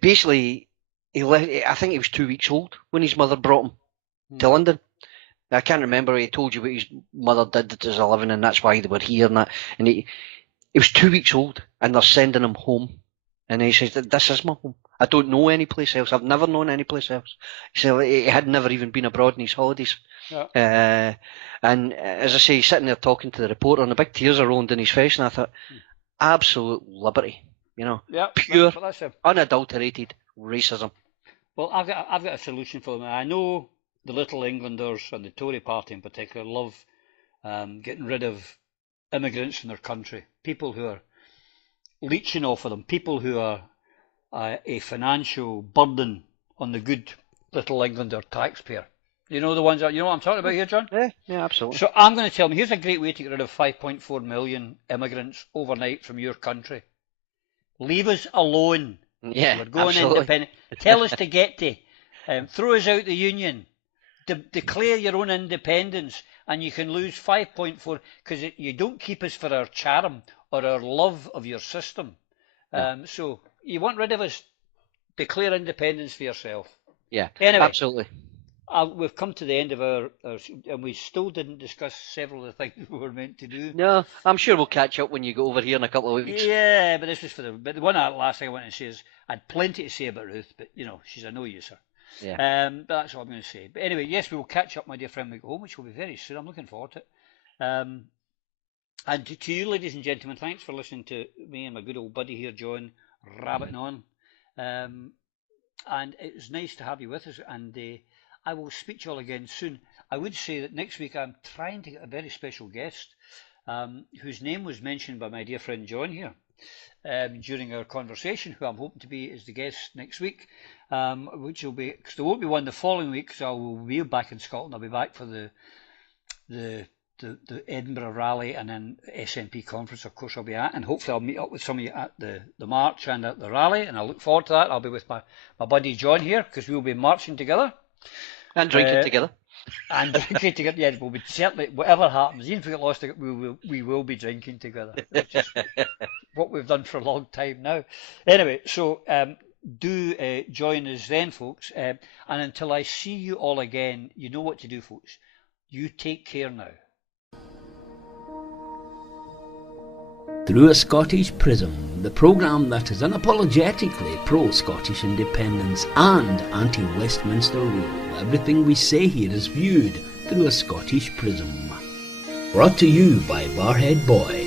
basically, I think he was 2 weeks old when his mother brought him to London. I can't remember. He told you what his mother did as a living, and that's why they were here. And that, and he was 2 weeks old, and they're sending him home. And he says, "This is my home. I don't know any place else. I've never known any place else." He said he had never even been abroad in his holidays. Yeah. And as I say, he's sitting there talking to the reporter, and the big tears are rolling down his face. And I thought, absolute liberty, pure, unadulterated racism. Well, I've got a solution for them. I know the Little Englanders and the Tory party in particular love getting rid of immigrants in their country, people who are leeching off of them, people who are a financial burden on the good Little Englander taxpayer. You know the ones that, you know what I'm talking about here, John? Yeah, absolutely. So I'm going to tell them, here's a great way to get rid of 5.4 million immigrants overnight from your country. Leave us alone. Yeah, we're going absolutely. independent. Tell us to get to. Throw us out the union. Declare your own independence, and you can lose 5.4 because you don't keep us for our charm or our love of your system. So you want rid of us? Declare independence for yourself. Yeah, anyway, absolutely. We've come to the end of our and we still didn't discuss several of the things we were meant to do. No, I'm sure we'll catch up when you go over here in a couple of weeks. Yeah, but this was but the last thing I want to say is I had plenty to say about Ruth, but she's a no-user. Yeah. But that's all I'm going to say. But anyway, yes, we will catch up, my dear friend, when we go home, which will be very soon. I'm looking forward to it. And to you, ladies and gentlemen, thanks for listening to me and my good old buddy here, John, rabbiting on. And it was nice to have you with us, and I will speak to you all again soon. I would say that next week I'm trying to get a very special guest. whose name was mentioned by my dear friend John here during our conversation, who I'm hoping to be as the guest next week, which will be, because there won't be one the following week, because I will be back in Scotland. I'll be back for the Edinburgh rally and then SNP conference, of course, I'll be at, and hopefully I'll meet up with some of you at the march and at the rally, and I look forward to that. I'll be with my buddy John here, because we'll be marching together. And drinking together. And drinking together, yeah, we'll be certainly, whatever happens, even if we get lost, we will be drinking together, which is what we've done for a long time now. Anyway, so do join us then, folks, and until I see you all again, you know what to do, folks. You take care now. Through a Scottish Prism, the programme that is unapologetically pro-Scottish independence and anti-Westminster rule. Everything we say here is viewed through a Scottish prism. Brought to you by Barrheadboy.